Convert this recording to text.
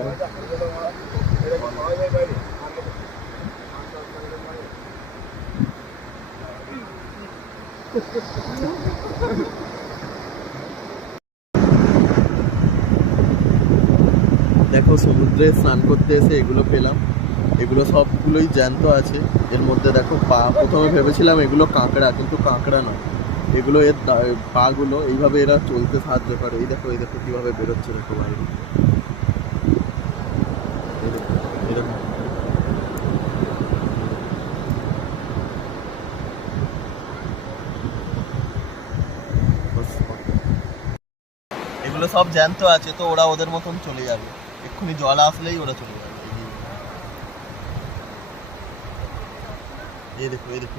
হবে। দেখো সমুদ্রে স্নান করতে এসে এগুলো পেলাম, এগুলো সবগুলোই জ্যান্ত আছে। এর মধ্যে দেখো পা, প্রথমে ভেবেছিলাম এগুলো কাঁকড়া, কিন্তু কাঁকড়া নয়, এগুলো এর পাগুলো এইভাবে এরা চলতে সাহায্য করে। এই দেখো কিভাবে বেরোচ্ছে, দেখো বাইরে, এই দেখো এরকম। এগুলো সব জ্যান্ত আছে, তো ওরা ওদের মতন চলে যাবে, এক্ষুনি জল আসলেই ওরা চলে যাবে। এই দেখো এই দেখো।